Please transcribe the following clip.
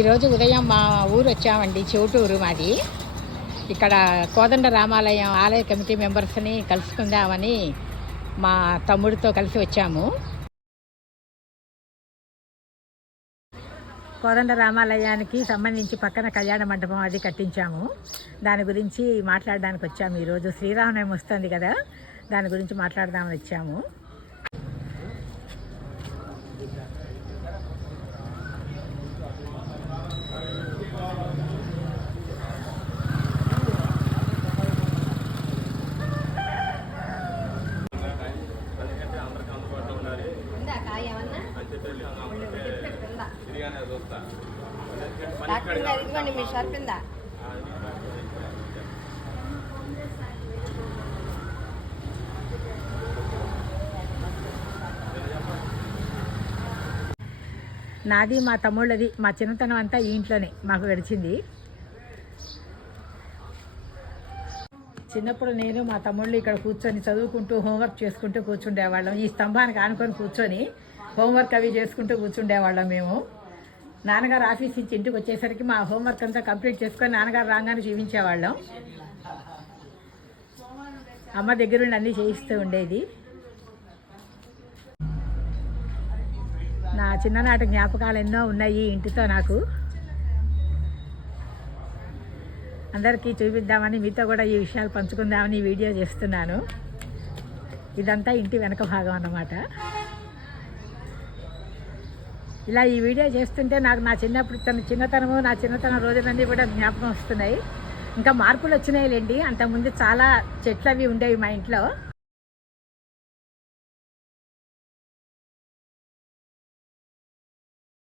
ఈరోజు ఉదయం మా ఊరు వచ్చామండి చెవుటూరు మాది. ఇక్కడ కోదండ రామాలయం ఆలయ కమిటీ మెంబర్స్ని కలుసుకుందామని మా తమ్ముడితో కలిసి వచ్చాము. కోదండ రామాలయానికి సంబంధించి పక్కన కళ్యాణ మండపం అది కట్టించాము. దాని గురించి మాట్లాడడానికి వచ్చాము ఈరోజు. శ్రీరామనవమి వస్తుంది కదా దాని గురించి మాట్లాడదామని వచ్చాము. ఇదిగోండి మీ సరిపోయిందా నాది మా తమ్ముళ్ళది మా చిన్నతనం అంతా ఈ ఇంట్లోనే మాకు గడిచింది. చిన్నప్పుడు నేను మా తమ్ముళ్ళు ఇక్కడ కూర్చొని చదువుకుంటూ హోంవర్క్ చేసుకుంటూ కూర్చుండేవాళ్ళం. ఈ స్తంభానికి ఆనుకొని కూర్చొని హోంవర్క్ అవి చేసుకుంటూ కూర్చుండేవాళ్ళం మేము. నాన్నగారు ఆఫీస్ నుంచి ఇంటికి వచ్చేసరికి మా హోంవర్క్ అంతా కంప్లీట్ చేసుకొని నాన్నగారు రాగానే జీవించేవాళ్ళం అమ్మ దగ్గరుండి అన్నీ చేయిస్తూ ఉండేది. నా చిన్ననాటి జ్ఞాపకాలు ఎన్నో ఉన్నాయి ఇంటితో నాకు. అందరికీ చూపిద్దామని మీతో కూడా ఈ విషయాలు పంచుకుందామని ఈ వీడియో చేస్తున్నాను. ఇదంతా ఇంటి వెనక భాగం అన్నమాట. ఇలా ఈ వీడియో చేస్తుంటే నాకు నా చిన్నప్పుడు తన చిన్నతనము నా చిన్నతనం రోజులన్నీ కూడా జ్ఞాపకం వస్తున్నాయి. ఇంకా మార్పులు వచ్చినాయిలేండి. అంతకుముందు చాలా చెట్లు అవి ఉండేవి మా ఇంట్లో.